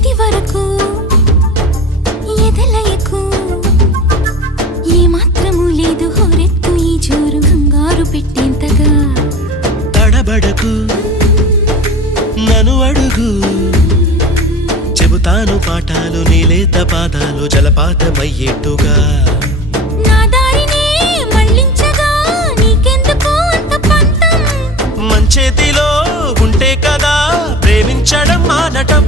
ఇది వరకు ఎదలయకు ఏ మాత్రము లేదు హోరెత్తు ఈ జోరు కంగారు పెట్టేంతగా తడబడకు నన్ను అడుగు చెబుతాను పాఠాలు నీలేత పాదాలు జలపాతమయ్యేట్టుగా నా దారినే మళ్ళించగా నీకెందుకు అంత పంతం మంచేతిలో ఉంటే కదా ప్రేమించడం మానటం